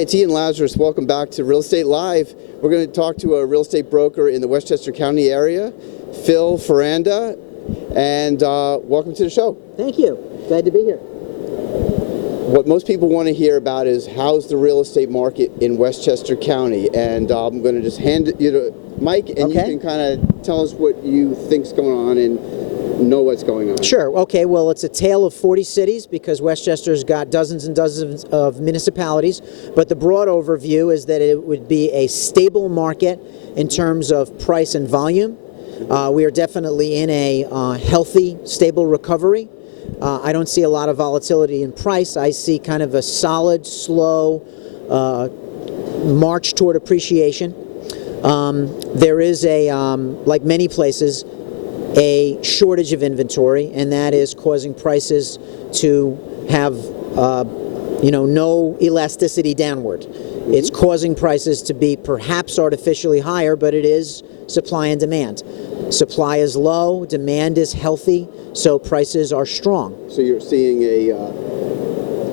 it's Ian Lazarus. Welcome back to Real Estate Live. We're going to talk to a real estate broker in the Westchester County area, Phil Faranda, and welcome to the show. Thank you. Glad to be here. What most people want to hear about is how's the real estate market in Westchester County, and I'm going to just hand you to Mike, and you can kind of tell us what you think's going on and know what's going on. Sure. Okay. Well, it's a tale of 40 cities because Westchester's got dozens and dozens of municipalities, but the broad overview is that it would be a stable market in terms of price and volume. We are definitely in a healthy, stable recovery. I don't see a lot of volatility in price. I see kind of a solid, slow march toward appreciation. There is like many places, a shortage of inventory, and that is causing prices to have no elasticity downward. It's causing prices to be perhaps artificially higher, but it is supply and demand. Supply is low, demand is healthy, so prices are strong. So you're seeing a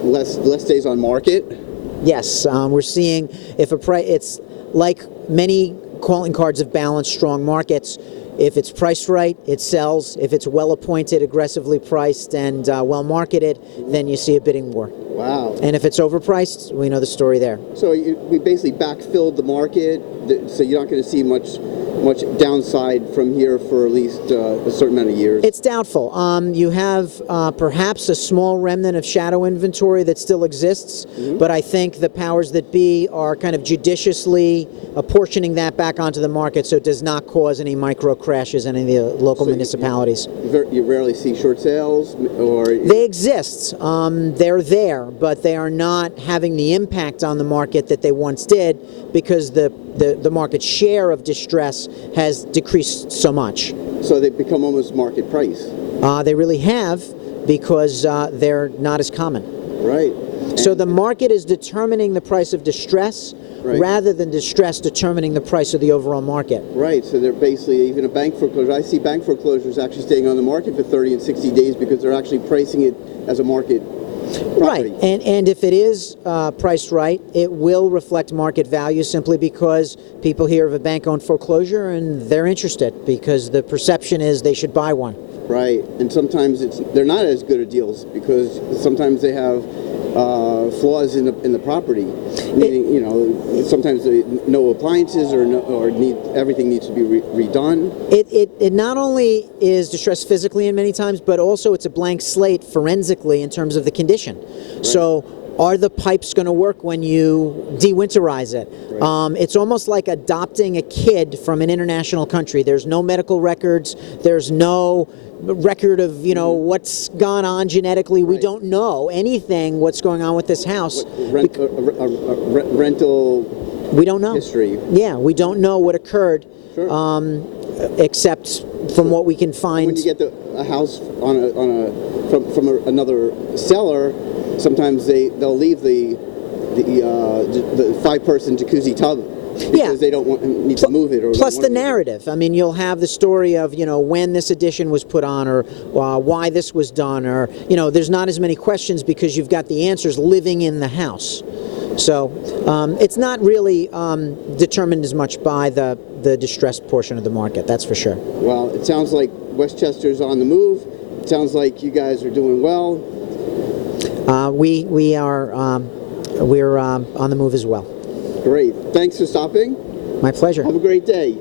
less days on market? Yes, we're seeing if a price, it's like many calling cards of balanced, strong markets. If it's priced right, it sells. If it's well appointed, aggressively priced, and well marketed, then you see a bidding war. Wow. And if it's overpriced, we know the story there. So we basically backfilled the market, so you're not going to see much downside from here for at least a certain amount of years. It's doubtful. You have perhaps a small remnant of shadow inventory that still exists, but I think the powers that be are kind of judiciously apportioning that back onto the market so it does not cause any micro crashes in any of the local municipalities. You rarely see short sales? They exist. They're there, but they are not having the impact on the market that they once did because the market share of distress has decreased so much. So they've become almost market price? They really have, because they're not as common. Right. So the market is determining the price of distress, rather than distress determining the price of the overall market. Right, so they're basically, even a bank foreclosure, I see bank foreclosures actually staying on the market for 30 and 60 days because they're actually pricing it as a market property. Right, and if it is priced right, it will reflect market value simply because people hear of a bank-owned foreclosure and they're interested because the perception is they should buy one. Right, and sometimes they're not as good at deals because sometimes they have flaws in the property, meaning sometimes no appliances or everything needs to be redone. It not only is distressed physically in many times, but also it's a blank slate forensically in terms of the condition. Right. So are the pipes going to work when you de-winterize it? Right. It's almost like adopting a kid from an international country. There's no medical records. There's no record of what's gone on genetically. We don't know anything what's going on with this house. Rental. We don't know history. Yeah, we don't know what occurred. Sure. Except from what we can find. When you get a house from another seller, sometimes they'll leave the 5-person jacuzzi tub because they don't need to move it. Or plus the narrative. I mean, you'll have the story of when this addition was put on, or why this was done, or there's not as many questions because you've got the answers living in the house. So it's not really determined as much by the distressed portion of the market, that's for sure. Well, it sounds like Westchester's on the move. It sounds like you guys are doing well. We're on the move as well. Great. Thanks for stopping. My pleasure. Have a great day.